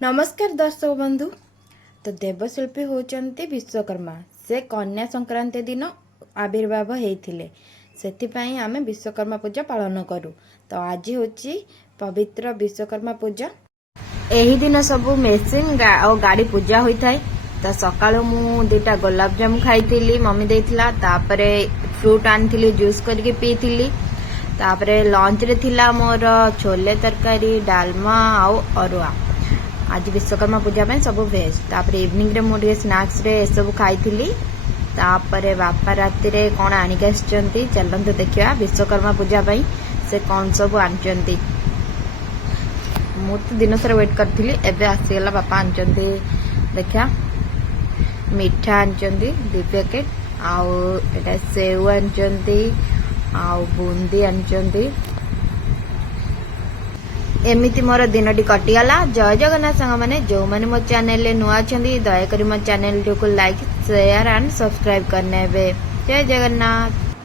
नमस्कार दर्शक बंधु। तो देवशिल्पी होचंती विश्वकर्मा। से कन्या संक्रांति दिन आविर्भाव होते से आम विश्वकर्मा पूजा पालन करूँ। तो आज हूँ पवित्र विश्वकर्मा पूजा। यही दिन सब मेसीन और गाड़ी पूजा होता है। तो सकाळु मु दुटा गुलाब जामुन खाई मम्मी देथिला। तापरे फ्रूट आनी जूस करके पीथिली। तापरे लंच रे थिला मोर छोले तरकारी डालमा आउ अरुआ। आज विश्वकर्मा पूजा में सब भेज। तापरे इवनिंग रे मोर स्नैक्स रे सब खाई। तापरे बापा राति रे कौन आनिक आछंती चलंतु देखिया विश्वकर्मा पूजा पई से कौन सब आनचंती। मु तो दिन सारा वेट करथि। एबे आसीगला बापा आनचंती देखिया मिठा आनचंती 2 पैकेट आउ एटा सेव आनचंती आउ बूंदी आनचंती। एमिति मोर दिनटी कटिगला। जय जगन्नाथ सांग मैंने जो मैंने मो चैनल नुआ अच्छा दयाकोरी मो चैनल को लाइक शेयर एंड सब्सक्राइब करने। जय जगन्नाथ।